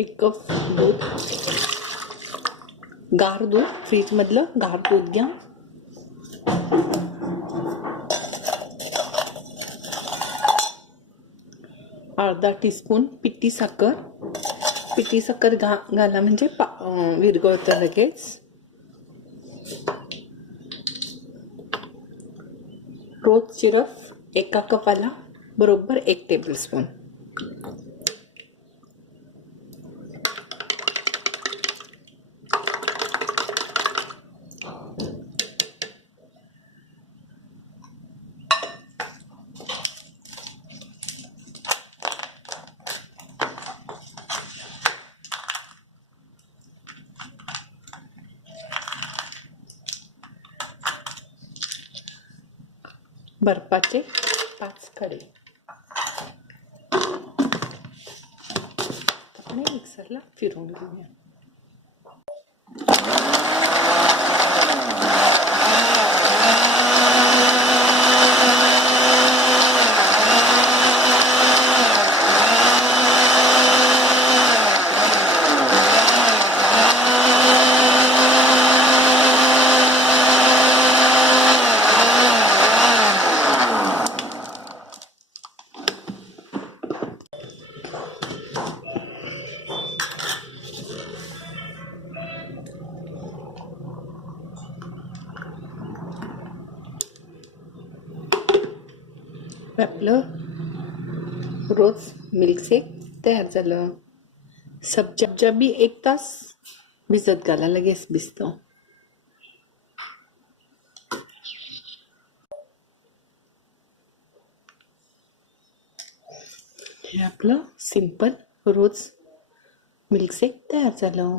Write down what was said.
एक कप दूध गार दूध फ्रीजमधलं गार दूध घ्या. अर्धा टीस्पून पिठी साखर. पिठी साखर घा घाला म्हणजे पा विरगळतं लगेच. रोज चिरफ एका कपाला बरोबर एक टेबलस्पून बर्फाचे पाच खडे आणि मिक्सरला फिरून घेऊया. आपलं रोज मिल्कशेक तयार झालं. सब्जा बी एक तास भिजत घाला लगेच भिजतो. हे आपलं सिंपल रोज मिल्कशेक तयार झालं.